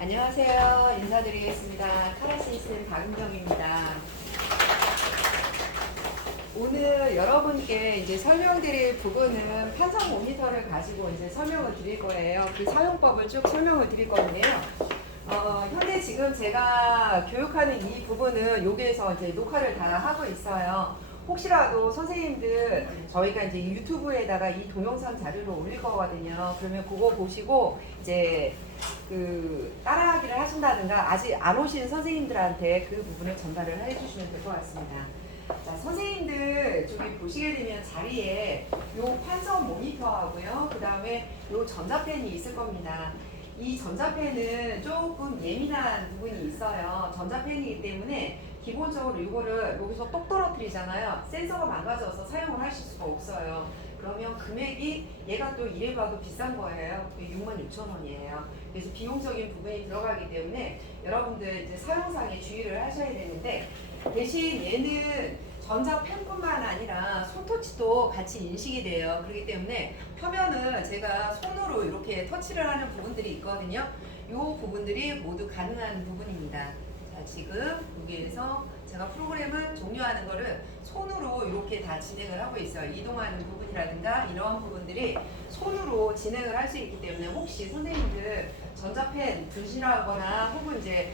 안녕하세요. 인사드리겠습니다. 카라시스템 박은정입니다. 오늘 여러분께 이제 설명드릴 부분은 판성 모니터를 가지고 이제 설명을 드릴 거예요. 그 사용법을 쭉 설명을 드릴 건데요. 현재 지금 제가 교육하는 이 부분은 여기에서 이제 녹화를 다 하고 있어요. 혹시라도 선생님들 저희가 이제 유튜브에다가 이 동영상 자료를 올릴 거거든요. 그러면 그거 보시고 이제 그 따라하기를 하신다든가 아직 안 오신 선생님들한테 그 부분을 전달을 해주시면 될 것 같습니다. 자, 선생님들 저기 보시게 되면 자리에 요 판서 모니터하고요. 그 다음에 요 전자펜이 있을 겁니다. 이 전자펜은 조금 예민한 부분이 있어요. 전자펜이기 때문에 기본적으로 이거를 여기서 똑 떨어뜨리잖아요. 센서가 망가져서 사용을 하실 수가 없어요. 그러면 금액이 얘가 또 이래봐도 비싼 거예요. 66,000원이에요. 그래서 비용적인 부분이 들어가기 때문에 여러분들 이제 사용상에 주의를 하셔야 되는데, 대신 얘는 전자펜뿐만 아니라 손터치도 같이 인식이 돼요. 그렇기 때문에 화면을 제가 손으로 이렇게 터치를 하는 부분들이 있거든요. 이 부분들이 모두 가능한 부분입니다. 자, 지금 여기에서 제가 프로그램을 종료하는 거를 손으로 이렇게 다 진행을 하고 있어요. 이동하는 부분이라든가 이런 부분들이 손으로 진행을 할 수 있기 때문에 혹시 선생님들 전자펜 분실하거나 혹은 이제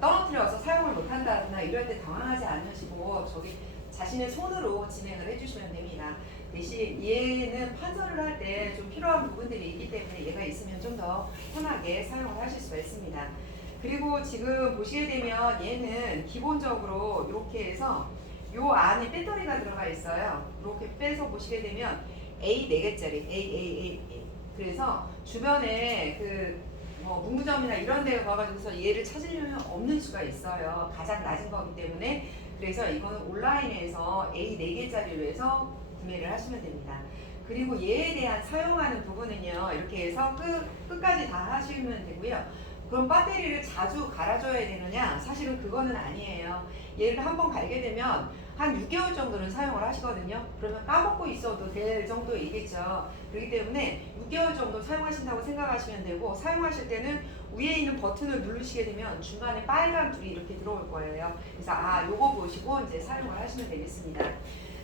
떨어뜨려서 사용을 못한다거나 이럴 때 당황하지 않으시고 저기 자신의 손으로 진행을 해주시면 됩니다. 대신 얘는 판서를 할 때 좀 필요한 부분들이 있기 때문에 얘가 있으면 좀 더 편하게 사용을 하실 수가 있습니다. 그리고 지금 보시게 되면 얘는 기본적으로 이렇게 해서 요 안에 배터리가 들어가 있어요. 이렇게 빼서 보시게 되면 A 4개짜리 A. 그래서 주변에 문구점이나 이런 데 가가지고서 얘를 찾으려면 없는 수가 있어요. 가장 낮은 거기 때문에. 그래서 이거는 온라인에서 A 4개짜리로 해서 구매를 하시면 됩니다. 그리고 얘에 대한 사용하는 부분은요, 이렇게 해서 끝까지 다 하시면 되고요. 그럼 배터리를 자주 갈아줘야 되느냐? 사실은 그거는 아니에요. 얘를 한번 갈게 되면 한 6개월 정도는 사용을 하시거든요. 그러면 까먹고 있어도 될 정도이겠죠. 그렇기 때문에 6개월 정도 사용하신다고 생각하시면 되고, 사용하실 때는 위에 있는 버튼을 누르시게 되면 중간에 빨간 불이 이렇게 들어올 거예요. 그래서 요거 보시고 이제 사용을 하시면 되겠습니다.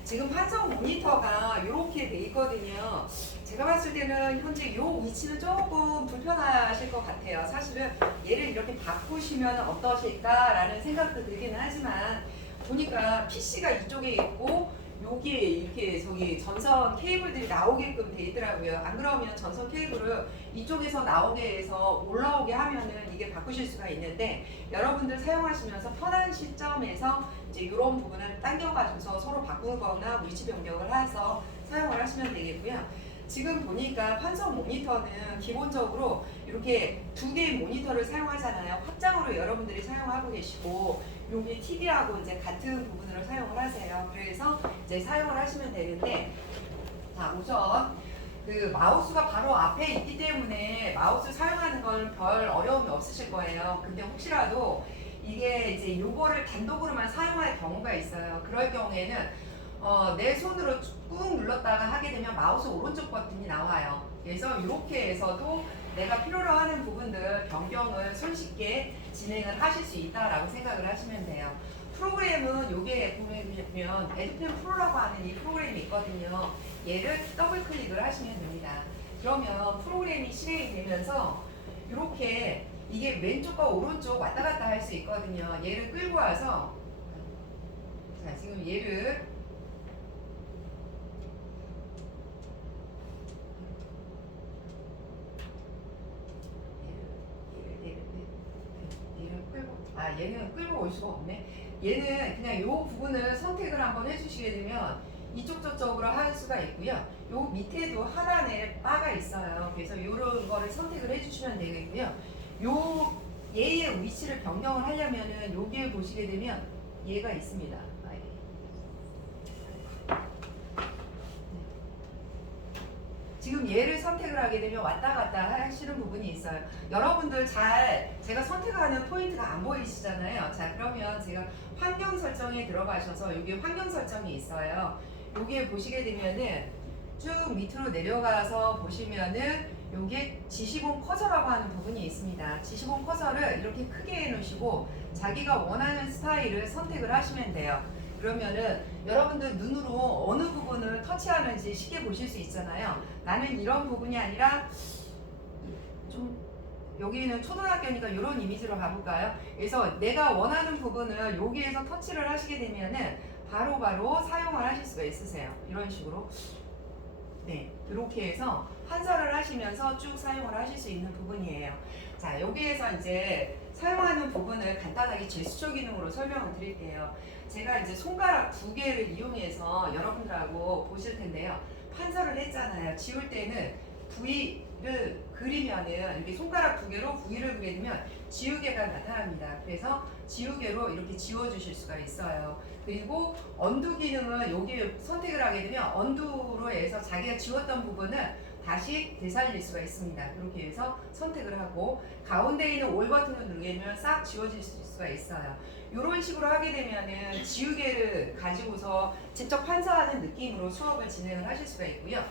지금 판성 모니터가 이렇게 돼 있거든요. 제가 봤을 때는 현재 이 위치는 조금 불편하실 것 같아요. 사실은 얘를 이렇게 바꾸시면 어떠실까라는 생각도 들기는 하지만, 보니까 PC가 이쪽에 있고 여기에 이렇게 저기 전선 케이블들이 나오게끔 돼 있더라고요. 안 그러면 전선 케이블을 이쪽에서 나오게 해서 올라오게 하면은 이게 바꾸실 수가 있는데, 여러분들 사용하시면서 편한 시점에서 이제 이런 부분을 당겨가지고서 서로 바꾸거나 위치 변경을 해서 사용을 하시면 되겠고요. 지금 보니까 판서 모니터는 기본적으로 이렇게 두 개의 모니터를 사용하잖아요. 확장으로 여러분들이 사용하고 계시고, 여기 TV하고 이제 같은 부분으로 사용을 하세요. 그래서 이제 사용을 하시면 되는데, 자, 우선 그 마우스가 바로 앞에 있기 때문에 마우스 사용하는 건 별 어려움이 없으실 거예요. 근데 혹시라도 이게 이제 요거를 단독으로만 사용할 경우가 있어요. 그럴 경우에는 내 손으로 꾹 눌렀다가 하게 되면 마우스 오른쪽 버튼이 나와요. 그래서 이렇게 해서도 내가 필요로 하는 부분들 변경을 손쉽게 진행을 하실 수 있다라고 생각을 하시면 돼요. 프로그램은 요게 보면 에듀펜 프로라고 하는 이 프로그램이 있거든요. 얘를 더블 클릭을 하시면 됩니다. 그러면 프로그램이 실행이 되면서 이렇게 이게 왼쪽과 오른쪽 왔다 갔다 할 수 있거든요. 얘를 끌고 와서, 자, 지금 얘를 얘는 끌고 올 수가 없네. 얘는 그냥 요 부분을 선택을 한번 해주시게 되면 이쪽 저쪽으로 할 수가 있고요. 요 밑에도 하단에 바가 있어요. 그래서 요런 거를 선택을 해주시면 되겠고요. 얘의 위치를 변경을 하려면은 여기에 보시게 되면 얘가 있습니다. 지금 얘를 선택을 하게 되면 왔다 갔다 하시는 부분이 있어요. 여러분들 제가 선택하는 포인트가 안 보이시잖아요. 자, 그러면 제가 환경 설정에 들어가셔서 여기 환경 설정이 있어요. 여기에 보시게 되면은 쭉 밑으로 내려가서 보시면은 여기에 지시본 커서라고 하는 부분이 있습니다. 지시본 커서를 이렇게 크게 해놓으시고 자기가 원하는 스타일을 선택을 하시면 돼요. 그러면은 여러분들 눈으로 어느 부분을 터치하는지 쉽게 보실 수 있잖아요. 나는 이런 부분이 아니라 좀 여기는 초등학교니까 이런 이미지로 가볼까요? 그래서 내가 원하는 부분을 여기에서 터치를 하시게 되면은 바로바로 사용을 하실 수가 있으세요. 이런 식으로. 네, 이렇게 해서 한서를 하시면서 쭉 사용을 하실 수 있는 부분이에요. 자, 여기에서 이제 사용하는 부분을 간단하게 제스처 기능으로 설명을 드릴게요. 제가 이제 손가락 2개를 이용해서 여러분들하고 보실 텐데요. 판서를 했잖아요. 지울 때는 V를 그리면은 이렇게 손가락 2개로 V를 그리면 지우개가 나타납니다. 그래서 지우개로 이렇게 지워주실 수가 있어요. 그리고 언두 기능은 여기 선택을 하게 되면 언두로 해서 자기가 지웠던 부분을 다시 되살릴 수가 있습니다. 이렇게 해서 선택을 하고 가운데 있는 올 버튼을 누르면 싹 지워질 수가 있어요. 이런 식으로 하게 되면은 지우개를 가지고서 직접 판사하는 느낌으로 수업을 진행을 하실 수가 있고요.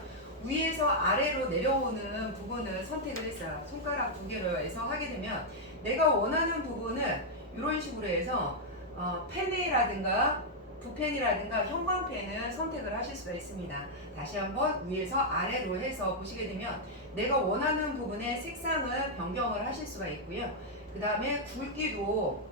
위에서 아래로 내려오는 부분을 선택을 했어요. 손가락 2개로 해서 하게 되면 내가 원하는 부분을 이런 식으로 해서 펜이라든가 붓펜이라든가 형광펜을 선택을 하실 수가 있습니다. 다시 한번 위에서 아래로 해서 보시게 되면 내가 원하는 부분의 색상을 변경을 하실 수가 있고요. 그 다음에 굵기도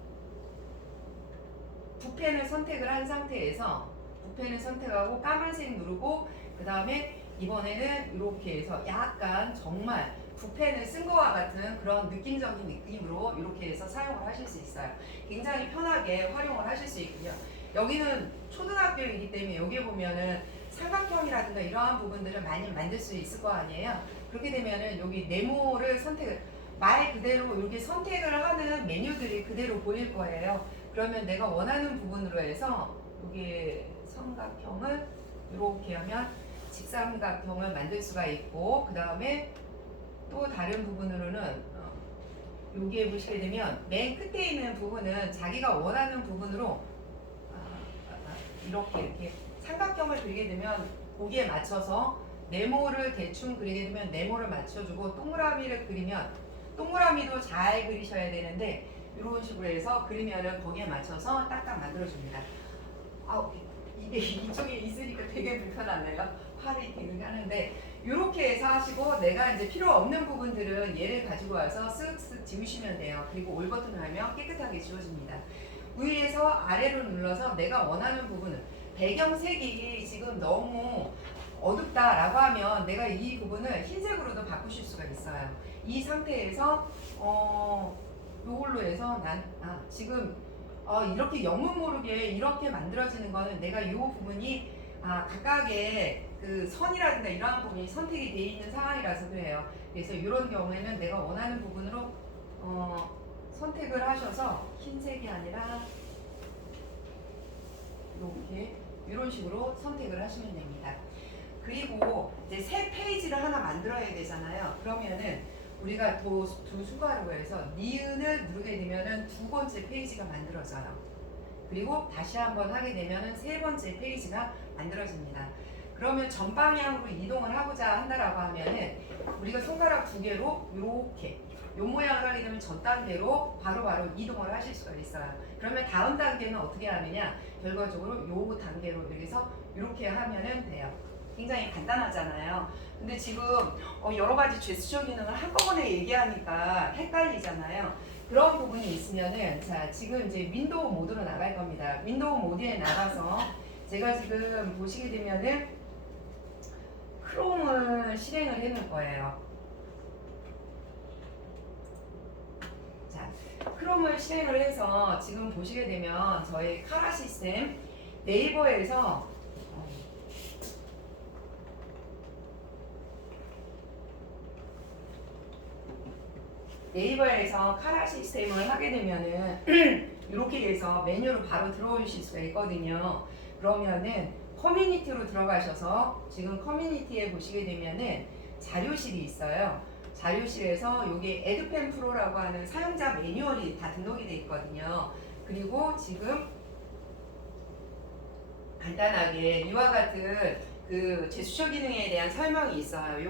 붓펜을 선택을 한 상태에서 붓펜을 선택하고 까만색 누르고 그 다음에 이번에는 이렇게 해서 약간 정말 붓펜을 쓴 것과 같은 그런 느낌적인 느낌으로 이렇게 해서 사용을 하실 수 있어요. 굉장히 편하게 활용을 하실 수 있고요. 여기는 초등학교이기 때문에 여기 보면은 삼각형이라든가 이러한 부분들을 많이 만들 수 있을 거 아니에요. 그렇게 되면은 여기 네모를 말 그대로 이렇게 선택을 하는 메뉴들이 그대로 보일 거예요. 그러면 내가 원하는 부분으로 해서 여기 삼각형을 이렇게 하면 직삼각형을 만들 수가 있고 그 다음에 또 다른 부분으로는 여기에 보시게 되면 맨 끝에 있는 부분은 자기가 원하는 부분으로 이렇게 삼각형을 그리게 되면 거기에 맞춰서 네모를 대충 그리게 되면 네모를 맞춰주고 동그라미를 그리면 동그라미도 잘 그리셔야 되는데 이런 식으로 해서 그리면은 거기에 맞춰서 딱딱 만들어줍니다. 이게 이쪽에 있으니까 되게 불편하네요. 팔이 기능이 하는데 이렇게 해서 하시고 내가 이제 필요 없는 부분들은 얘를 가지고 와서 쓱쓱 지우시면 돼요. 그리고 올 버튼을 하면 깨끗하게 지워집니다. 위에서 아래로 눌러서 내가 원하는 부분은 배경색이 지금 너무 어둡다라고 하면 내가 이 부분을 흰색으로도 바꾸실 수가 있어요. 이 상태에서 요걸로 해서 지금 이렇게 영문 모르게 이렇게 만들어지는 거는 내가 이 부분이 각각의 그 선이라든가 이러한 부분이 선택이 되어 있는 상황이라서 그래요. 그래서 이런 경우에는 내가 원하는 부분으로 선택을 하셔서 흰색이 아니라 이렇게 이런 식으로 선택을 하시면 됩니다. 그리고 이제 새 페이지를 하나 만들어야 되잖아요. 그러면은 우리가 두 수가로 해서 니은을 누르게 되면은 2번째 페이지가 만들어져요. 그리고 다시 한번 하게 되면은 3번째 페이지가 만들어집니다. 그러면 전방향으로 이동을 하고자 한다라고 하면은 우리가 손가락 2개로 이렇게 요 모양을 하게 되면 전 단계로 바로바로 이동을 하실 수가 있어요. 그러면 다음 단계는 어떻게 하느냐? 결과적으로 요 단계로 여기서 이렇게 하면은 돼요. 굉장히 간단하잖아요. 근데 지금 여러 가지 제스처 기능을 한꺼번에 얘기하니까 헷갈리잖아요. 그런 부분이 있으면은 자 지금 이제 윈도우 모드로 나갈 겁니다. 윈도우 모드에 나가서 제가 지금 보시게 되면은 크롬을 실행을 해 놓을 거예요. 자, 크롬을 실행을 해서 지금 보시게 되면 저희 카라 시스템 네이버에서 네이버에서 카라 시스템을 하게 되면은 이렇게 해서 메뉴로 바로 들어오실 수가 있거든요. 그러면은 커뮤니티로 들어가셔서 지금 커뮤니티에 보시게 되면은 자료실이 있어요. 자료실에서 여기 에듀펜 프로라고 하는 사용자 매뉴얼이 다 등록이 돼 있거든요. 그리고 지금 간단하게 이와 같은 그 그 제스처 기능에 대한 설명이 있어요.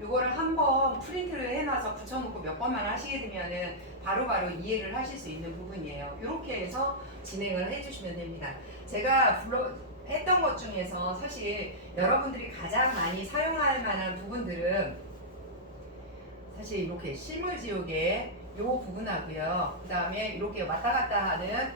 요거를 한번 프린트를 해놔서 붙여놓고 몇 번만 하시게 되면은 바로바로 이해를 하실 수 있는 부분이에요. 이렇게 해서 진행을 해주시면 됩니다. 제가 했던 것 중에서 사실 여러분들이 가장 많이 사용할 만한 부분들은 사실 이렇게 실물지우개 요 부분하고요. 그 다음에 이렇게 왔다 갔다 하는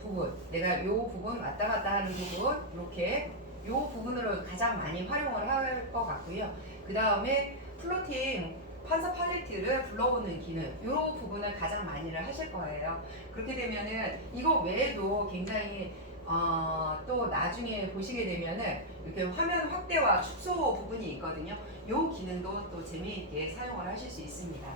부분, 내가 요 부분 왔다 갔다 하는 부분, 이렇게 요 부분으로 가장 많이 활용을 할 것 같고요. 그 다음에 플로팅 판서 팔레트를 불러오는 기능, 요 부분을 가장 많이를 하실 거예요. 그렇게 되면은 이거 외에도 굉장히 또 나중에 보시게 되면은 이렇게 화면 확대와 축소 부분이 있거든요. 요 기능도 또 재미있게 사용을 하실 수 있습니다.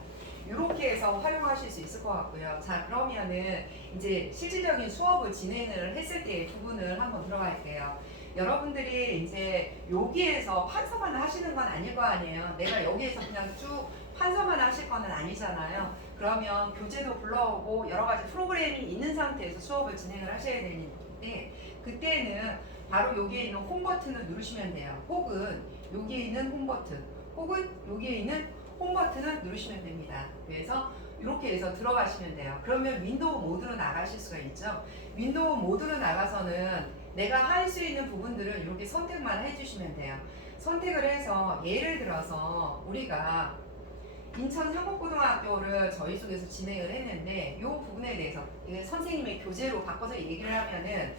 이렇게 해서 활용하실 수 있을 것 같고요. 자, 그러면은 이제 실질적인 수업을 진행을 했을 때의 부분을 한번 들어갈게요. 여러분들이 이제 여기에서 판서만 하시는 건 아닐 거 아니에요. 내가 여기에서 그냥 쭉 판서만 하실 거는 아니잖아요. 그러면 교재도 불러오고 여러 가지 프로그램이 있는 상태에서 수업을 진행을 하셔야 되는데, 그때는 바로 여기에 있는 홈 버튼을 누르시면 돼요. 혹은 여기에 있는 홈 버튼, 혹은 여기에 있는 홈 버튼을 누르시면 됩니다. 그래서 이렇게 해서 들어가시면 돼요. 그러면 윈도우 모드로 나가실 수가 있죠. 윈도우 모드로 나가서는 내가 할 수 있는 부분들을 이렇게 선택만 해주시면 돼요. 선택을 해서 예를 들어서 우리가 인천 상업고등학교를 저희 쪽에서 진행을 했는데 이 부분에 대해서 선생님의 교재로 바꿔서 얘기를 하면은,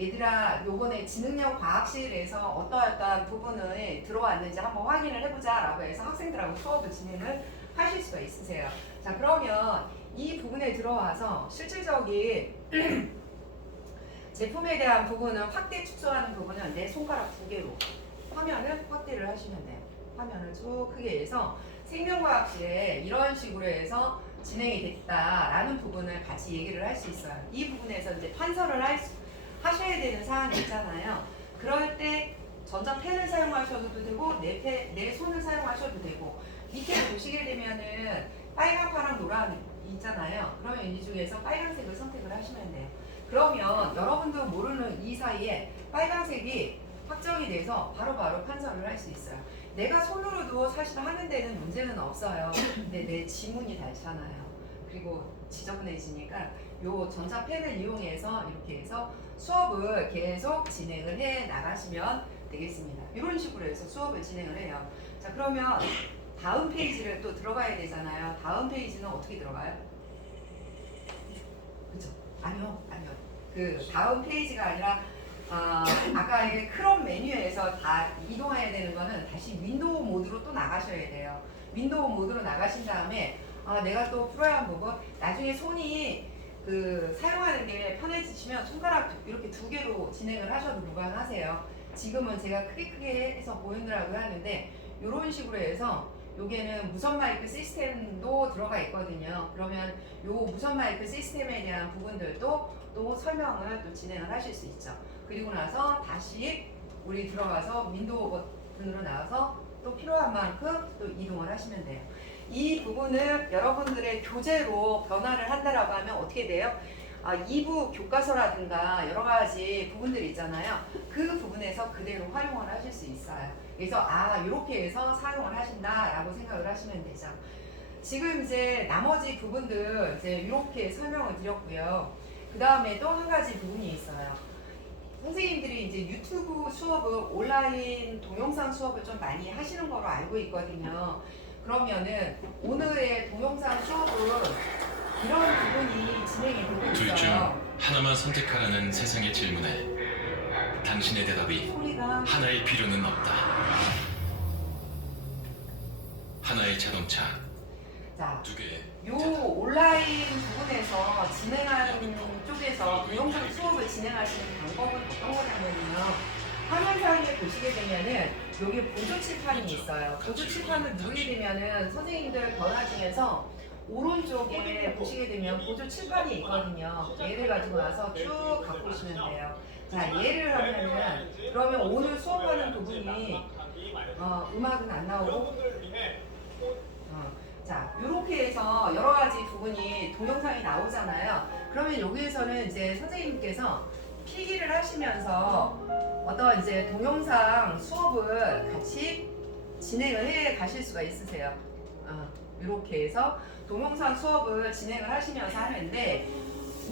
얘들아 요번에 지능형 과학실에서 어떠한 부분을 들어왔는지 한번 확인을 해보자 라고 해서 학생들하고 수업을 진행을 하실 수가 있으세요. 자, 그러면 이 부분에 들어와서 실질적인 제품에 대한 부분은 확대 축소하는 부분은 내 손가락 2개로 화면을 확대를 하시면 돼요. 화면을 쭉 크게 해서 생명과학실에 이런 식으로 해서 진행이 됐다라는 부분을 같이 얘기를 할 수 있어요. 이 부분에서 이제 판서를 하셔야 되는 사항이 있잖아요. 그럴 때 전자펜을 사용하셔도 되고 내 손을 사용하셔도 되고, 밑에 보시게 되면은 빨간, 파랑, 노란 있잖아요. 그러면 이 중에서 빨간색을 선택을 하시면 돼요. 그러면 여러분도 모르는 이 사이에 빨간색이 확정이 돼서 바로바로 판서를 할 수 있어요. 내가 손으로도 사실 하는 데는 문제는 없어요. 근데 내 지문이 닳잖아요. 그리고 지저분해지니까 요 전자펜을 이용해서 이렇게 해서 수업을 계속 진행을 해 나가시면 되겠습니다. 이런 식으로 해서 수업을 진행을 해요. 자, 그러면 다음 페이지를 또 들어가야 되잖아요. 다음 페이지는 어떻게 들어가요? 그쵸? 아니요. 그 다음 페이지가 아니라 아까의 크롬 메뉴에서 다 이동해야 되는 거는 다시 윈도우 모드로 또 나가셔야 돼요. 윈도우 모드로 나가신 다음에 내가 또 풀어야 하는 부분, 나중에 손이 사용하는 게 편해지시면 손가락 이렇게 2개로 진행을 하셔도 무관하세요. 지금은 제가 크게 해서 보이느라고 하는데, 이런 식으로 해서 요게는 무선 마이크 시스템도 들어가 있거든요. 그러면 요 무선 마이크 시스템에 대한 부분들도 또 설명을 또 진행을 하실 수 있죠. 그리고 나서 다시 우리 들어가서 윈도우 버튼으로 나와서 또 필요한 만큼 또 이동을 하시면 돼요. 이 부분을 여러분들의 교재로 변화를 한다라고 하면 어떻게 돼요? 2부 교과서라든가 여러 가지 부분들이 있잖아요. 그 부분에서 그대로 활용을 하실 수 있어요. 그래서 이렇게 해서 사용을 하신다라고 생각을 하시면 되죠. 지금 이제 나머지 부분들 이제 이렇게 설명을 드렸고요. 그 다음에 또 한 가지 부분이 있어요. 선생님들이 이제 유튜브 수업을, 온라인 동영상 수업을 좀 많이 하시는 거로 알고 있거든요. 그러면은 오늘의 동영상 수업은 이런 부분이 진행이 되고 있어요. 둘 중 하나만 선택하라는 세상의 질문에 당신의 대답이 소리가 하나일 필요는 없다. 하나의 자동차, 자, 2개의 요 온라인 부분에서 진행하는 쪽에서 동영상 수업을 진행하시는 방법은 어떤 거냐면요. 화면상에 보시게 되면은 여기 보조 칠판이 있어요. 보조 칠판을 누르게 되면은 선생님들 변화 중에서 오른쪽에 보시게 되면 보조 칠판이 있거든요. 얘를 가지고 와서 쭉 갖고 오시면 돼요. 자, 얘를 하면은 그러면 오늘 수업하는 부분이 음악은 안 나오고 자, 이렇게 해서 여러 가지 부분이 동영상이 나오잖아요. 그러면 여기에서는 이제 선생님께서 필기를 하시면서 어떤 이제 동영상 수업을 같이 진행을 해 가실 수가 있으세요. 이렇게 해서 동영상 수업을 진행을 하시면서 하는데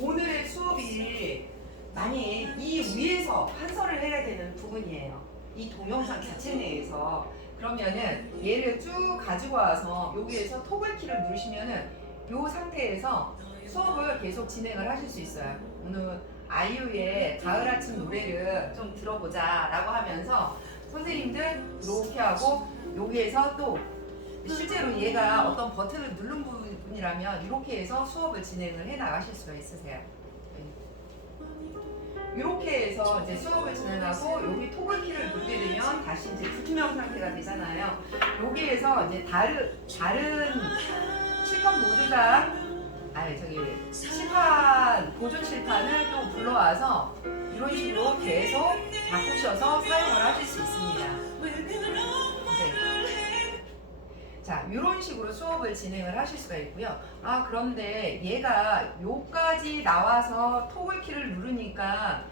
오늘의 수업이 많이 이 위에서 판서를 해야 되는 부분이에요. 이 동영상 자체 내에서. 그러면은 얘를 쭉 가지고 와서 여기에서 토글키를 누르시면은 이 상태에서 수업을 계속 진행을 하실 수 있어요. 오늘 아이유의 가을 아침 노래를 좀 들어보자 라고 하면서 선생님들 이렇게 하고 여기에서 또 실제로 얘가 어떤 버튼을 누른 부분이라면 이렇게 해서 수업을 진행을 해 나가실 수가 있으세요. 이렇게 해서 이제 수업을 진행하고 여기 토글키를 누르게 되면 다시 이제 불투명 상태가 되잖아요. 여기에서 이제 다른 칠판 보조 칠판을 또 불러와서 이런 식으로 계속 바꾸셔서 사용을 하실 수 있습니다. 자, 이런 식으로 수업을 진행을 하실 수가 있고요. 그런데 얘가 요까지 나와서 토글키를 누르니까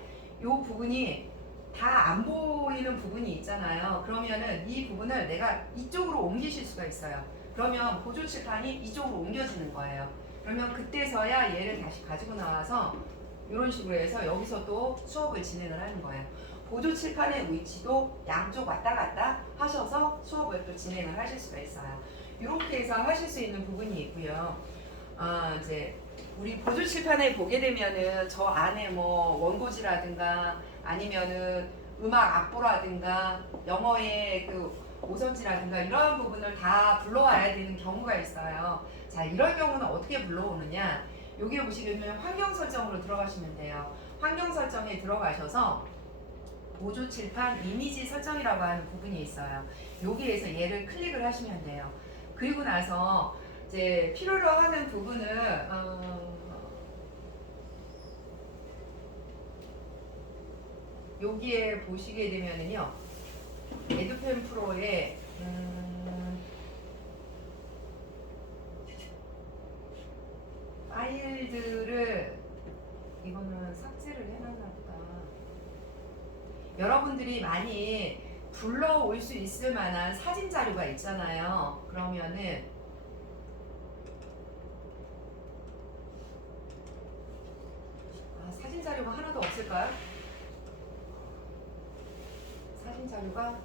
요 부분이 다 안 보이는 부분이 있잖아요. 그러면은 이 부분을 내가 이쪽으로 옮기실 수가 있어요. 그러면 보조 칠판이 이쪽으로 옮겨지는 거예요. 그러면 그때서야 얘를 다시 가지고 나와서 이런 식으로 해서 여기서 또 수업을 진행을 하는 거예요. 보조 칠판의 위치도 양쪽 왔다 갔다 하셔서 수업을 또 진행을 하실 수가 있어요. 이렇게 해서 하실 수 있는 부분이 있고요. 이제 우리 보조 칠판에 보게 되면은 저 안에 뭐 원고지라든가 아니면은 음악 악보라든가 영어의 그 오선지라든가 이런 부분을 다 불러와야 되는 경우가 있어요. 자, 이럴 경우는 어떻게 불러오느냐? 여기 보시면 환경 설정으로 들어가시면 돼요. 환경 설정에 들어가셔서 보조 칠판 이미지 설정이라고 하는 부분이 있어요. 여기에서 얘를 클릭을 하시면 돼요. 그리고 나서 이제 필요로 하는 부분을 여기에 보시게 되면은요, 에듀펜 프로에 파일들을 이거는 삭제를 해놨나 보다. 여러분들이 많이 불러올 수 있을 만한 사진 자료가 있잖아요. 그러면은 사진 자료가 하나도 없을까요? 사진 자료가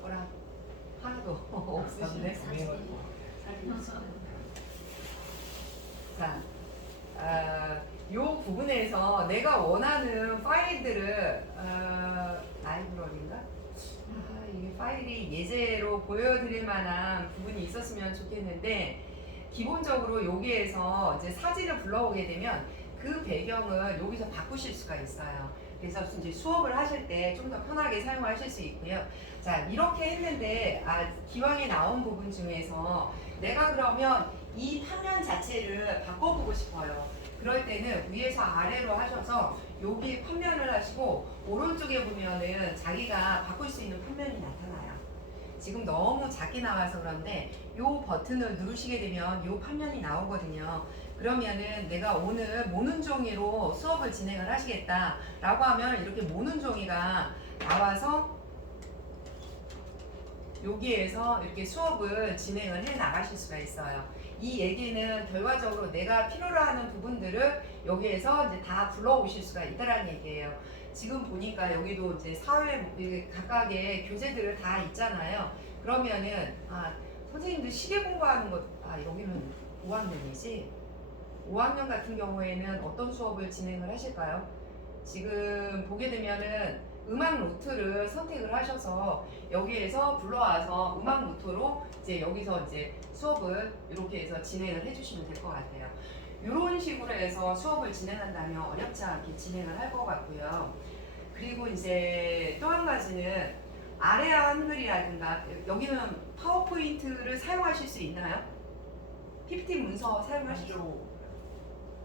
뭐라 하나도 없으시네. 자, 요 부분에서 내가 원하는 파일들을 라이브러리인가? 이게 파일이 예제로 보여드릴 만한 부분이 있었으면 좋겠는데 기본적으로 여기에서 이제 사진을 불러오게 되면 그 배경을 여기서 바꾸실 수가 있어요. 그래서 이제 수업을 하실 때 좀 더 편하게 사용하실 수 있고요. 자, 이렇게 했는데 기왕에 나온 부분 중에서 내가 그러면 이 화면 자체를 바꿔보고 싶어요. 그럴 때는 위에서 아래로 하셔서 여기 판면을 하시고 오른쪽에 보면은 자기가 바꿀 수 있는 판면이 나타나요. 지금 너무 작게 나와서 그런데 이 버튼을 누르시게 되면 이 판면이 나오거든요. 그러면은 내가 오늘 모눈 종이로 수업을 진행을 하시겠다 라고 하면 이렇게 모눈 종이가 나와서 여기에서 이렇게 수업을 진행을 해 나가실 수가 있어요. 이 얘기는 결과적으로 내가 필요로 하는 부분들을 여기에서 이제 다 불러오실 수가 있다라는 얘기예요. 지금 보니까 여기도 이제 사회 각각의 교재들을 다 있잖아요. 그러면은 선생님들 시계 공부하는 것 여기는 5학년이지 5학년 같은 경우에는 어떤 수업을 진행을 하실까요? 지금 보게 되면은 음악 노트를 선택을 하셔서 여기에서 불러와서 음악 노트로 이제 여기서 이제 수업을 이렇게 해서 진행을 해주시면 될 것 같아요. 이런 식으로 해서 수업을 진행한다면 어렵지 않게 진행을 할 것 같고요. 그리고 이제 또 한 가지는 아래아 한글이라든가 여기는 파워포인트를 사용하실 수 있나요? PPT 문서 사용하시죠?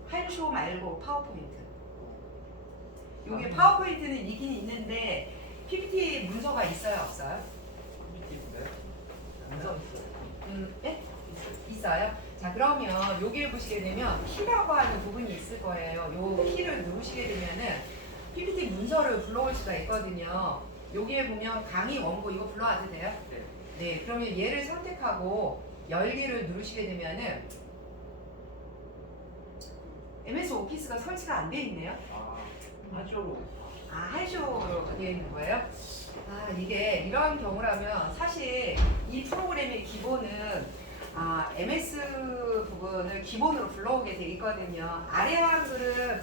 한쇼 말고 파워포인트. 여기 파워포인트는 있긴 있는데 PPT 문서가 있어요, 없어요? 네? 있어요. 자, 그러면 여기를 보시게 되면 키라고 하는 부분이 있을 거예요. 요 키를 누르시게 되면은 PPT 문서를 불러올 수가 있거든요. 여기에 보면 강의 원고 이거 불러와도 돼요? 네. 네, 그러면 얘를 선택하고 열기를 누르시게 되면은 MS 오피스가 설치가 안 돼 있네요. 한쪽으로. 한쇼로 되어 있는 거예요? 이게 이런 경우라면 사실 이 프로그램의 기본은 MS 부분을 기본으로 불러오게 돼 있거든요. 아래 한글을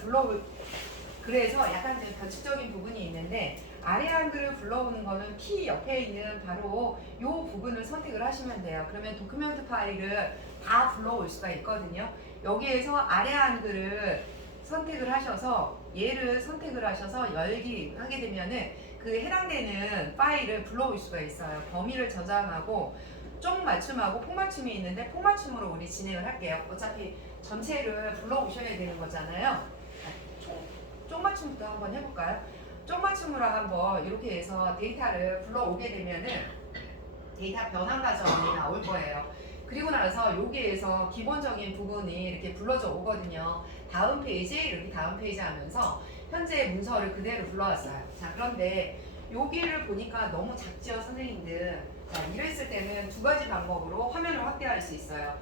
그래서 약간 좀 변칙적인 부분이 있는데 아래 한글을 불러오는 거는 P 옆에 있는 바로 이 부분을 선택을 하시면 돼요. 그러면 도큐멘트 파일을 다 불러올 수가 있거든요. 여기에서 아래 한글을 선택을 하셔서 얘를 선택을 하셔서 열기 하게 되면은 그 해당되는 파일을 불러올 수가 있어요. 범위를 저장하고 쪽 맞춤하고 폭맞춤이 있는데 폭맞춤으로 우리 진행을 할게요. 어차피 전체를 불러오셔야 되는 거잖아요. 쪽 맞춤부터 한번 해볼까요? 쪽 맞춤으로 한번 이렇게 해서 데이터를 불러오게 되면은 데이터 변환 과정이 나올 거예요. 그리고 나서 여기에서 기본적인 부분이 이렇게 불러져 오거든요. 다음 페이지, 이렇게 다음 페이지 하면서 현재 문서를 그대로 불러왔어요. 자, 그런데 여기를 보니까 너무 작죠, 선생님들. 자, 이랬을 때는 두 가지 방법으로 화면을 확대할 수 있어요.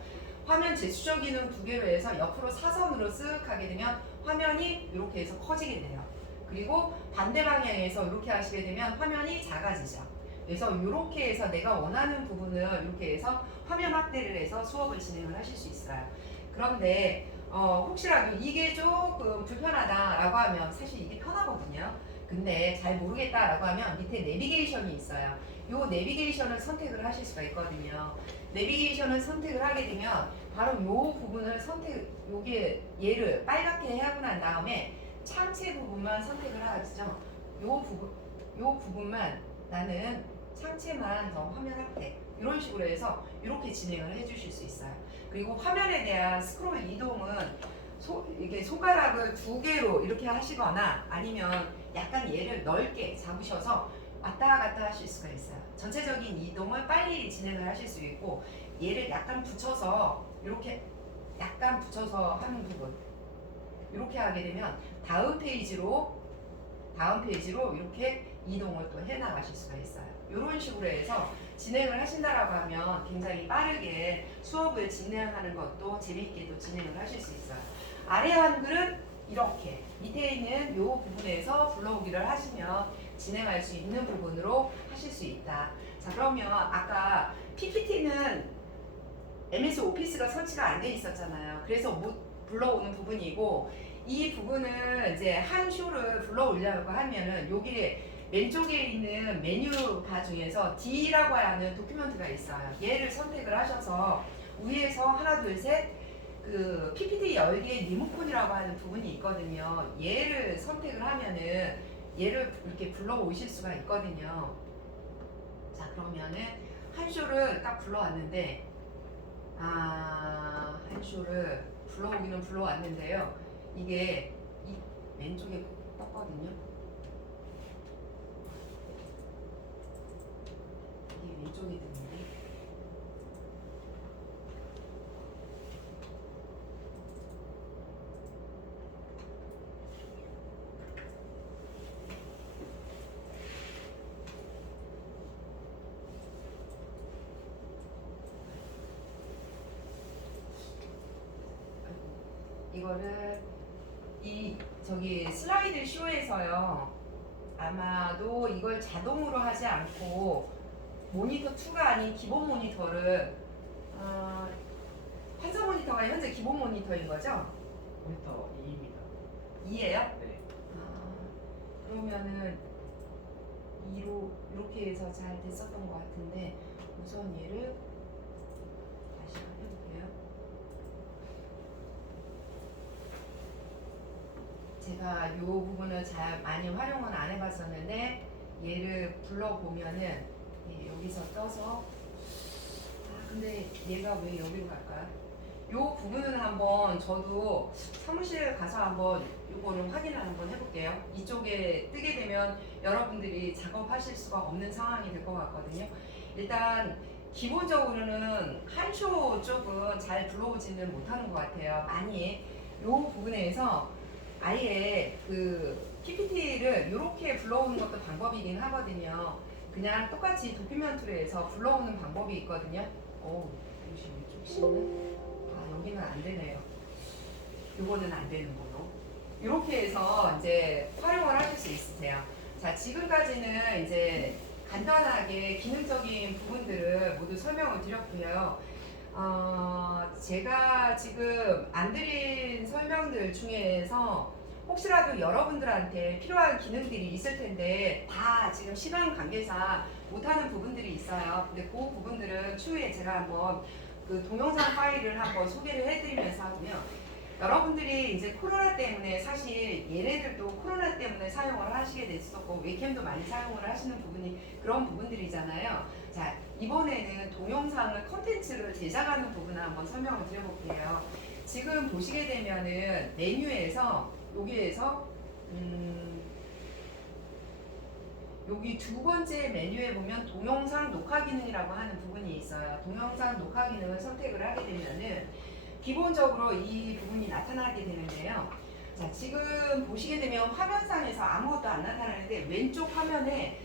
화면 제수적 기능 두 개로 해서 옆으로 사선으로 쓱 하게 되면 화면이 이렇게 해서 커지게 돼요. 그리고 반대 방향에서 이렇게 하시게 되면 화면이 작아지죠. 그래서 이렇게 해서 내가 원하는 부분을 이렇게 해서 화면 확대를 해서 수업을 진행을 하실 수 있어요. 그런데 혹시라도 이게 조금 불편하다라고 하면 사실 이게 편하거든요. 근데 잘 모르겠다라고 하면 밑에 내비게이션이 있어요. 이 내비게이션을 선택을 하실 수가 있거든요. 내비게이션을 선택을 하게 되면 바로 이 부분을 여기에 얘를 빨갛게 하고 난 다음에 창체 부분만 선택을 하죠. 이 부분만 나는 창체만 더 화면 확대 이런 식으로 해서 이렇게 진행을 해주실 수 있어요. 그리고 화면에 대한 스크롤 이동은 이게 손가락을 두 개로 이렇게 하시거나 아니면 약간 얘를 넓게 잡으셔서 왔다 갔다 하실 수가 있어요. 전체적인 이동을 빨리 진행을 하실 수 있고 얘를 약간 붙여서 이렇게 약간 붙여서 하는 부분 이렇게 하게 되면 다음 페이지로 이렇게 이동을 또 해나가실 수가 있어요. 이런 식으로 해서 진행을 하신다라고 하면 굉장히 빠르게 수업을 진행하는 것도 재미있게도 진행을 하실 수 있어요. 아래 한글은 이렇게 밑에 있는 이 부분에서 불러오기를 하시면 진행할 수 있는 부분으로 하실 수 있다. 자, 그러면 아까 PPT는 MS 오피스가 설치가 안 돼 있었잖아요. 그래서 못 불러오는 부분이고 이 부분을 이제 한 쇼를 불러오려고 하면은 여기에 왼쪽에 있는 메뉴 바 중에서 D라고 하는 도큐멘트가 있어요. 얘를 선택을 하셔서 위에서 하나 둘 셋 그 PPT 열기의 리모컨이라고 하는 부분이 있거든요. 얘를 선택을 하면은 얘를 이렇게 불러오실 수가 있거든요. 자, 그러면은 한 쇼를 딱 불러왔는데 한 쇼를 불러오기는 불러왔는데요. 이게 이 왼쪽에 떴거든요. 이게 왼쪽에 뜨는데 이거를 저기 슬라이드 쇼에서요. 아마도 이걸 자동으로 하지 않고 모니터 2가 아닌 기본 모니터를 환상 모니터가 현재 기본 모니터인 거죠? 모니터 2입니다. 2예요? 네. 그러면은 2로 이렇게 해서 잘 됐었던 것 같은데 우선 얘를 다시 한번 해볼게요. 제가 이 부분을 잘 많이 활용은 안 해봤었는데 얘를 불러보면은 여기서 떠서 근데 얘가 왜 여기로 갈까요? 이 부분은 한번 저도 사무실 가서 한번 이거를 확인을 한번 해볼게요. 이쪽에 뜨게 되면 여러분들이 작업하실 수가 없는 상황이 될 것 같거든요. 일단 기본적으로는 한쇼 쪽은 잘 불러오지는 못하는 것 같아요. 많이 이 부분에서 아예 그 PPT를 이렇게 불러오는 것도 방법이긴 하거든요. 그냥 똑같이 도큐ment 툴에서 불러오는 방법이 있거든요. 오, 이것이 좀 쉽네. 아, 여기는 안 되네요. 요거는 안 되는 걸로. 이렇게 해서 이제 활용을 하실 수 있으세요. 자, 지금까지는 이제 간단하게 기능적인 부분들을 모두 설명을 드렸고요. 제가 지금 안 드린 설명들 중에서 혹시라도 여러분들한테 필요한 기능들이 있을 텐데 다 지금 시간 관계상 못하는 부분들이 있어요. 근데 그 부분들은 추후에 제가 한번 그 동영상 파일을 한번 소개를 해드리면서 하고요. 여러분들이 이제 코로나 때문에 사실 얘네들도 코로나 때문에 사용을 하시게 됐었고 웹캠도 많이 사용을 하시는 부분이 그런 부분들이잖아요. 자, 이번에는 동영상을 컨텐츠를 제작하는 부분을 한번 설명을 드려볼게요. 지금 보시게 되면은 메뉴에서 여기에서 여기 두 번째 메뉴에 보면 동영상 녹화 기능이라고 하는 부분이 있어요. 동영상 녹화 기능을 선택을 하게 되면은 기본적으로 이 부분이 나타나게 되는데요. 자, 지금 보시게 되면 화면상에서 아무것도 안 나타나는데 왼쪽 화면에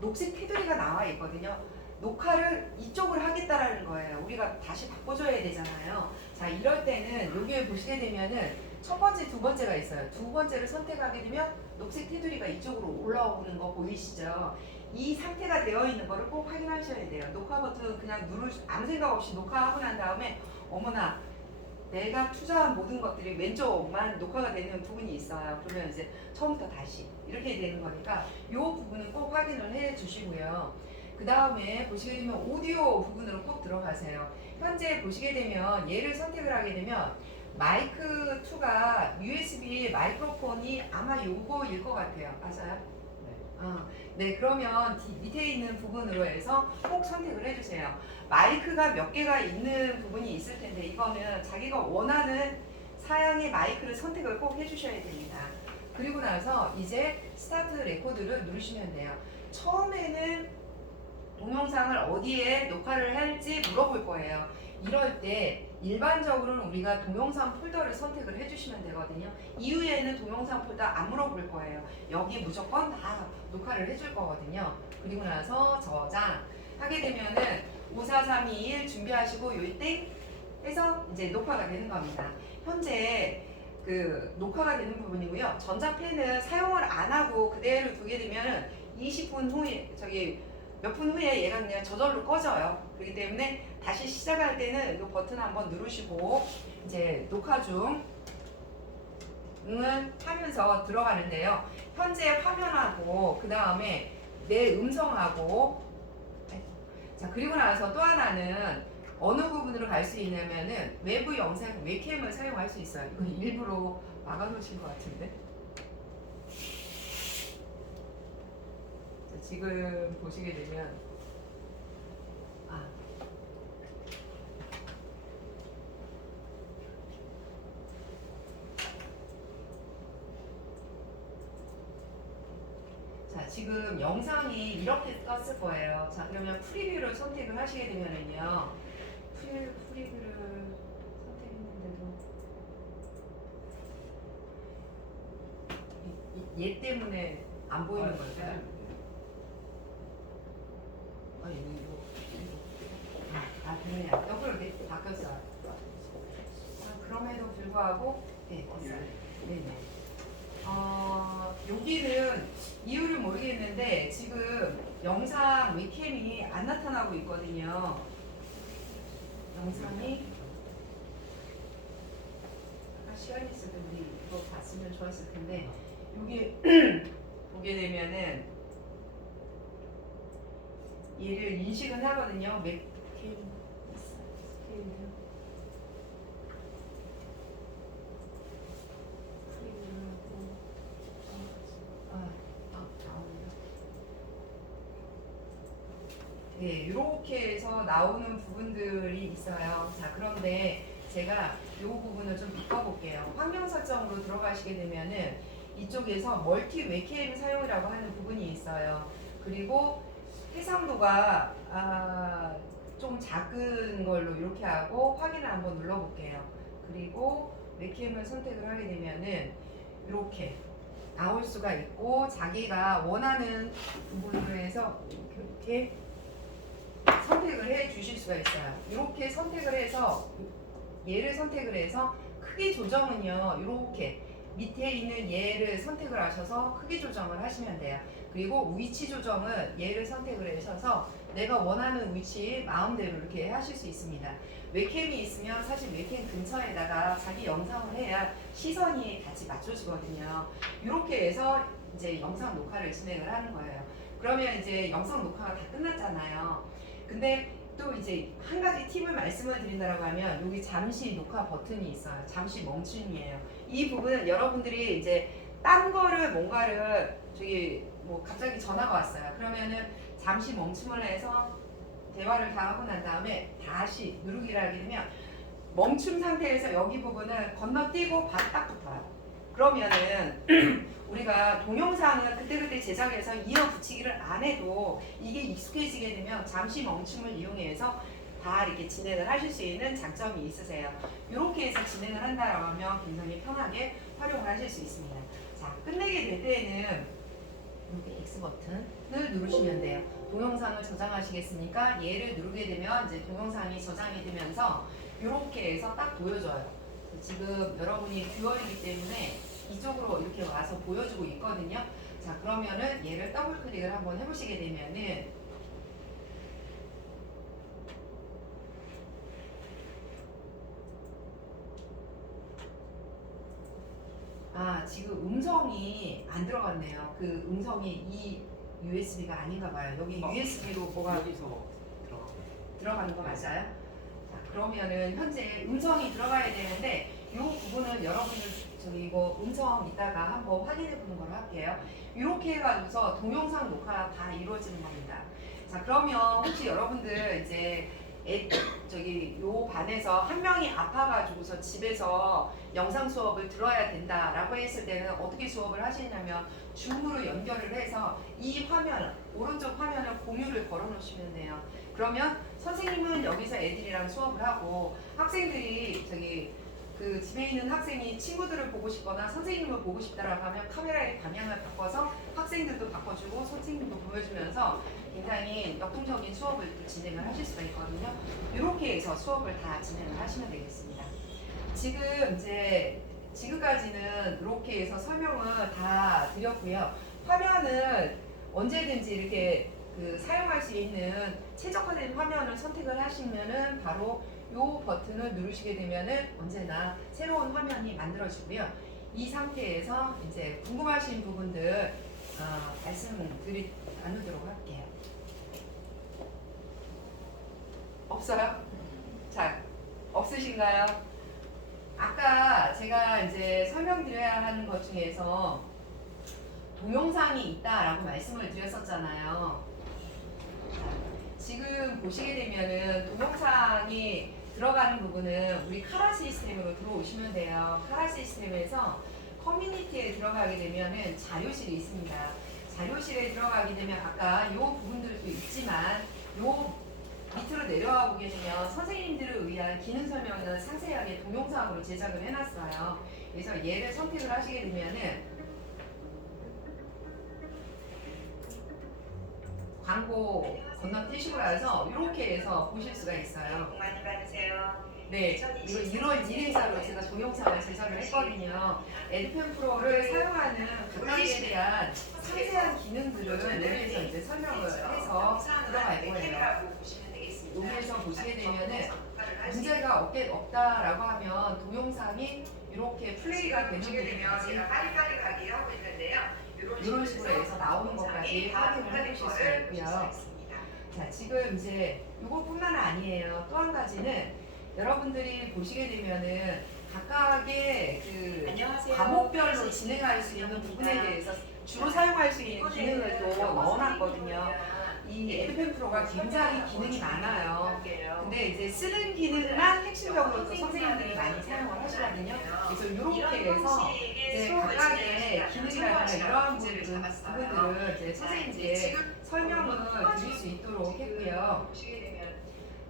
녹색 테두리가 나와 있거든요. 녹화를 이쪽을 하겠다라는 거예요. 우리가 다시 바꿔줘야 되잖아요. 자, 이럴 때는 여기에 보시게 되면은 첫 번째, 두 번째가 있어요. 두 번째를 선택하게 되면 녹색 테두리가 이쪽으로 올라오는 거 보이시죠? 이 상태가 되어 있는 거를 꼭 확인하셔야 돼요. 녹화 버튼 그냥 아무 생각 없이 녹화하고 난 다음에 어머나 내가 투자한 모든 것들이 왼쪽만 녹화가 되는 부분이 있어요. 그러면 이제 처음부터 다시 이렇게 되는 거니까 이 부분은 꼭 확인을 해 주시고요. 그 다음에 보시게 되면 오디오 부분으로 꼭 들어가세요. 현재 보시게 되면 얘를 선택을 하게 되면 마이크 2가 USB 마이크로폰이 아마 요거일 것 같아요. 맞아요? 네, 그러면 밑에 있는 부분으로 해서 꼭 선택을 해주세요. 마이크가 몇 개가 있는 부분이 있을 텐데 이거는 자기가 원하는 사양의 마이크를 선택을 꼭 해주셔야 됩니다. 그리고 나서 이제 스타트 레코드를 누르시면 돼요. 처음에는 동영상을 어디에 녹화를 할지 물어볼 거예요. 이럴 때 일반적으로는 우리가 동영상 폴더를 선택을 해주시면 되거든요. 이후에는 동영상 폴더 안 물어볼 거예요. 여기 무조건 다 녹화를 해줄 거거든요. 그리고 나서 저장 하게 되면은 54321 준비하시고 요이땡 해서 이제 녹화가 되는 겁니다. 현재 그 녹화가 되는 부분이고요. 전자펜은 사용을 안 하고 그대로 두게 되면 20분 후에 몇 분 후에 얘가 그냥 저절로 꺼져요. 그렇기 때문에 다시 시작할 때는 이 버튼 한번 누르시고 이제 녹화 중 응을 하면서 들어가는데요. 현재 화면하고 그 다음에 내 음성하고 자, 그리고 나서 또 하나는 어느 부분으로 갈 수 있냐면은 외부 영상 웹캠을 사용할 수 있어요. 이거 일부러 막아놓으신 것 같은데. 자, 지금 보시게 되면 자, 지금 영상이 이렇게 떴을 거예요. 자, 그러면 프리뷰를 선택을 하시게 되면은요. 프리뷰를 선택했는데도 얘 때문에 안 보이는 걸까요? 그러네요. 옆으로 바뀌었어요. 그럼에도 불구하고 네, 됐어요. 네네. 여기는 이유를 모르겠는데 지금 영상 웹캠이 안 나타나고 있거든요. 영상이 시간이 있을 때 우리 이거 봤으면 좋았을 텐데 여기 보게 되면은 얘를 인식은 하거든요. 웹캠 스케일이요. 네, 이렇게 해서 나오는 부분들이 있어요. 자, 그런데 제가 이 부분을 좀 바꿔볼게요. 환경 설정으로 들어가시게 되면은 이쪽에서 멀티 웹캠 사용이라고 하는 부분이 있어요. 그리고 해상도가 좀 작은 걸로 이렇게 하고 확인을 한번 눌러볼게요. 그리고 웹캠을 선택을 하게 되면은 이렇게 나올 수가 있고 자기가 원하는 부분으로 해서 이렇게 선택을 해 주실 수가 있어요. 이렇게 선택을 해서 얘를 선택을 해서 크기 조정은요. 이렇게 밑에 있는 얘를 선택을 하셔서 크기 조정을 하시면 돼요. 그리고 위치 조정은 얘를 선택을 하셔서 내가 원하는 위치 마음대로 이렇게 하실 수 있습니다. 웹캠이 있으면 사실 웹캠 근처에다가 자기 영상을 해야 시선이 같이 맞춰지거든요. 이렇게 해서 이제 영상 녹화를 진행을 하는 거예요. 그러면 이제 영상 녹화가 다 끝났잖아요. 근데 또 이제 한 가지 팁을 말씀을 드린다고 하면 여기 잠시 녹화 버튼이 있어요. 잠시 멈춤이에요. 이 부분은 여러분들이 이제 딴 거를 뭔가를 저기 뭐 갑자기 전화가 왔어요. 그러면은 잠시 멈춤을 해서 대화를 다 하고 난 다음에 다시 누르기를 하게 되면 멈춤 상태에서 여기 부분을 건너뛰고 딱 붙어요. 그러면은 우리가 동영상을 그때그때 제작해서 이어 붙이기를 안 해도 이게 익숙해지게 되면 잠시 멈춤을 이용해서 다 이렇게 진행을 하실 수 있는 장점이 있으세요. 이렇게 해서 진행을 한다라고 하면 굉장히 편하게 활용을 하실 수 있습니다. 자, 끝내게 될 때에는 이렇게 X 버튼을 누르시면 돼요. 동영상을 저장하시겠습니까? 얘를 누르게 되면 이제 동영상이 저장이 되면서 이렇게 해서 딱 보여줘요. 지금 여러분이 뷰어이기 때문에 이쪽으로 이렇게 와서 보여주고 있거든요. 자, 그러면은 얘를 더블 클릭을 한번 해보시게 되면은 지금 음성이 안 들어갔네요. 그 음성이 이 USB가 아닌가 봐요. 여기 USB로 뭐가 여기서 들어가는 거 맞아요? 자, 그러면은 현재 음성이 들어가야 되는데 이 부분은 여러분들 저기 이거 음성 이따가 한번 확인해 보는 걸로 할게요. 이렇게 해가지고서 동영상 녹화가 다 이루어지는 겁니다. 자, 그러면 혹시 여러분들 이제 저기 요 반에서 한 명이 아파가지고서 집에서 영상 수업을 들어야 된다라고 했을 때는 어떻게 수업을 하시냐면 줌으로 연결을 해서 이 화면 오른쪽 화면을 공유를 걸어 놓으시면 돼요. 그러면 선생님은 여기서 애들이랑 수업을 하고 학생들이 저기 그 집에 있는 학생이 친구들을 보고 싶거나 선생님을 보고 싶다라고 하면 카메라의 방향을 바꿔서 학생들도 바꿔주고 선생님도 보여주면서 굉장히 역동적인 수업을 진행을 하실 수가 있거든요. 이렇게 해서 수업을 다 진행을 하시면 되겠습니다. 지금 이제 지금까지는 이렇게 해서 설명을 다 드렸고요. 화면을 언제든지 이렇게 그 사용할 수 있는 최적화된 화면을 선택을 하시면은 바로 이 버튼을 누르시게 되면은 언제나 새로운 화면이 만들어지고요. 이 상태에서 이제 궁금하신 부분들 나누도록 할게요. 없어요? 자, 없으신가요? 아까 제가 이제 설명드려야 하는 것 중에서 동영상이 있다라고 말씀을 드렸었잖아요. 지금 보시게 되면은 동영상이 들어가는 부분은 우리 카라 시스템으로 들어오시면 돼요. 카라 시스템에서 커뮤니티에 들어가게 되면은 자료실이 있습니다. 자료실에 들어가게 되면 아까 이 부분들도 있지만 요 밑으로 내려와 보게 되면 선생님들을 위한 기능 설명을 상세하게 동영상으로 제작을 해놨어요. 그래서 얘를 선택을 하시게 되면은 광고 건너뛰시고 나서 이렇게 해서 보실 수가 있어요. 복 많이 받으세요. 네, 이거 1월 1일자로 제가 동영상을 제작을 했거든요. 에듀펜 프로를 사용하는 각각에 대한 상세한 기능들을 여기에서 이제 설명을 해서 들어갈 거예요. 여기에서 보시게 되면은 문제가 없다라고 하면 동영상이 이렇게 플레이가 되는 부분까지 빨리빨리 가기 하고 있는데요. 이런 식으로 해서 나오는 것까지 확인을 해보실 수 있고요. 자, 지금 이제 이것뿐만 아니에요. 또 한 가지는 여러분들이 보시게 되면은 각각의 그 과목별로 진행할 수 있는 부분에 대해서 주로 사용할 수 있는 기능을 또 넣어놨거든요. 이 에듀펜 프로가 굉장히 기능이 많아요. 근데 이제 쓰는 기능만 핵심적으로 또 선생님들이 많이 사용을 하시거든요. 그래서 이렇게 해서 이제 각각의 기능이라든가 이러한 부분들을 이제 선생님들께 설명을 드릴 수 있도록 했고요.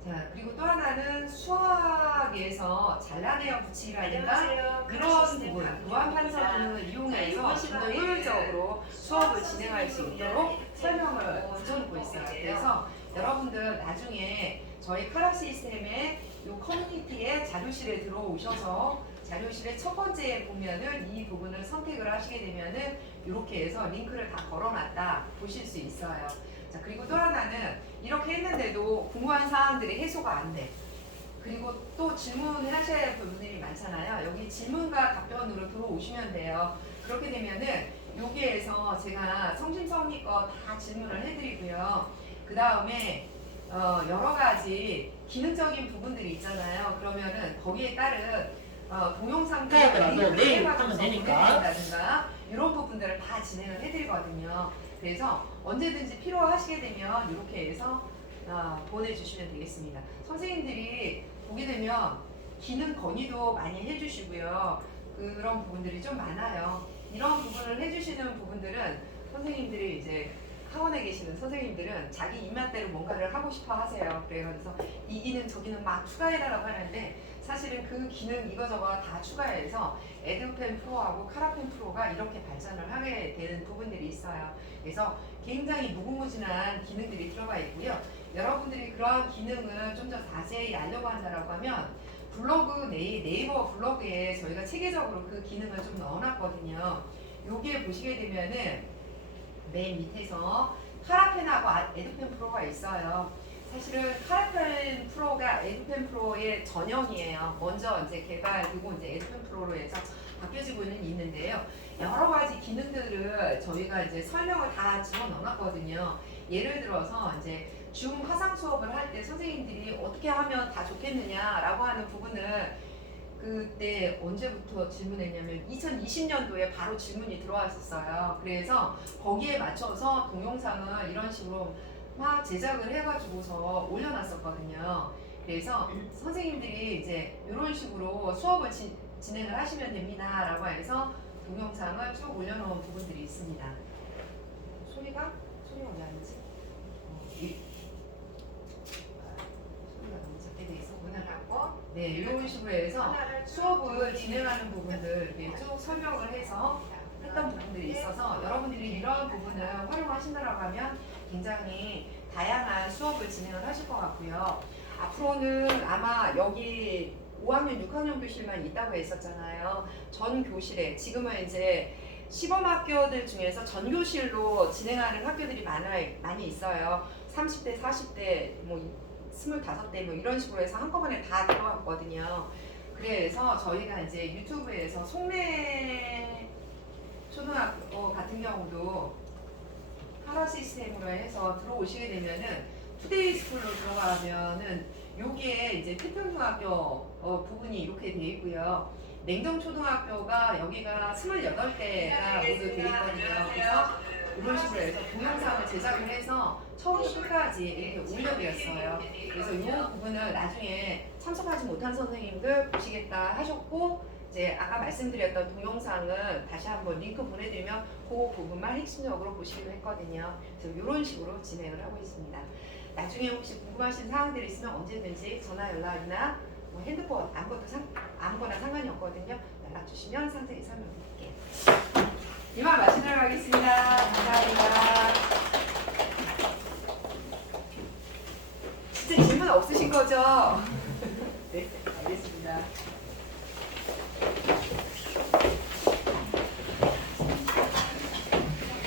자, 그리고 또 하나는 수학 설명하기 위해서 잘라내어 붙이기라든가 이런 부분, 무한 판서를 이용해서 좀 더 효율적으로 수업을 진행할 수 있도록 설명을 붙여놓고 있어요. 그래서 여러분들 나중에 저희 카라 시스템의 이 커뮤니티에 자료실에 들어오셔서 자료실의 첫 번째에 보면은 이 부분을 선택을 하시게 되면은 이렇게 해서 링크를 다 걸어놨다 보실 수 있어요. 자, 그리고 또 하나는 이렇게 했는데도 궁금한 사항들이 해소가 안 돼. 그리고 또 질문을 하셔야 할 부분들이 많잖아요. 여기 질문과 답변으로 들어오시면 돼요. 그렇게 되면은 여기에서 제가 성심성의껏 다 질문을 해드리고요. 그 다음에 여러 가지 기능적인 부분들이 있잖아요. 그러면은 거기에 따른 동영상들을 내일 하면 되니까. 보내드린다든가 이런 부분들을 다 진행을 해드리거든요. 그래서 언제든지 필요하시게 되면 이렇게 해서 보내주시면 되겠습니다. 선생님들이 보게 되면 기능 건의도 많이 해주시고요. 그런 부분들이 좀 많아요. 이런 부분을 해주시는 부분들은 선생님들이 이제 학원에 계시는 선생님들은 자기 입맛대로 뭔가를 하고 싶어 하세요. 그래서 이 기능 저 기능 막 추가해달라고 하는데 사실은 그 기능 이거저거 다 추가해서 에듀펜 프로하고 카라펜 프로가 이렇게 발전을 하게 되는 부분들이 있어요. 그래서 굉장히 무궁무진한 기능들이 들어가 있고요. 여러분들이 그런 기능을 좀 더 자세히 알려고 한다라고 하면 블로그 네이버 블로그에 저희가 체계적으로 그 기능을 좀 넣어놨거든요. 여기에 보시게 되면은 맨 밑에서 카라펜하고 에듀펜 프로가 있어요. 사실은 카라펜 프로가 에듀펜 프로의 전형이에요. 먼저 이제 개발되고 이제 에듀펜 프로로 해서 바뀌어지고는 있는데요. 여러 가지 기능들을 저희가 이제 설명을 다 집어넣어놨거든요. 예를 들어서 이제 줌 화상 수업을 할 때 선생님들이 어떻게 하면 다 좋겠느냐라고 하는 부분을 그때 언제부터 질문했냐면 2020년도에 바로 질문이 들어왔었어요. 그래서 거기에 맞춰서 동영상을 이런 식으로 막 제작을 해가지고서 올려놨었거든요. 그래서 선생님들이 이제 이런 식으로 수업을 진행을 하시면 됩니다라고 해서 동영상을 쭉 올려놓은 부분들이 있습니다. 소리가 어디 갔지? 소리가 너무 작게 돼 있어. 하고 네, 이런 식으로 해서 수업을 진행하는 부분들 이렇게 쭉 설명을 해서 했던 부분들이 있어서 여러분들이 이런 부분을 활용하신다고 하면 굉장히 다양한 수업을 진행을 하실 것 같고요. 앞으로는 아마 여기 5학년, 6학년 교실만 있다고 했었잖아요. 전 교실에 지금은 이제 시범학교들 중에서 전 교실로 진행하는 학교들이 많이 있어요. 30대, 40대, 뭐 25대 뭐 이런 식으로 해서 한꺼번에 다 들어왔거든요. 그래서 저희가 이제 유튜브에서 송내 초등학교 같은 경우도 카라 시스템으로 해서 들어오시게 되면은 투데이 스쿨로 들어가면은 여기에 이제 태평중학교 부분이 이렇게 돼 있고요. 냉정초등학교가 여기가 28대가 모두 돼 있거든요. 그래서 이런 식으로 해서 동영상을 제작을 해서 처음부터 끝까지 이렇게 올려드렸어요. 그래서 이 부분을 나중에 참석하지 못한 선생님들 보시겠다 하셨고 이제 아까 말씀드렸던 동영상은 다시 한번 링크 보내드리면 그 부분만 핵심적으로 보시기로 했거든요. 그래서 이런 식으로 진행을 하고 있습니다. 나중에 혹시 궁금하신 사항들이 있으면 언제든지 전화 연락이나 뭐 핸드폰 아무거나 상관이 없거든요. 연락 주시면 상세히 설명드릴게요. 이만 마치도록 하겠습니다. 감사합니다. 진짜 질문 없으신 거죠?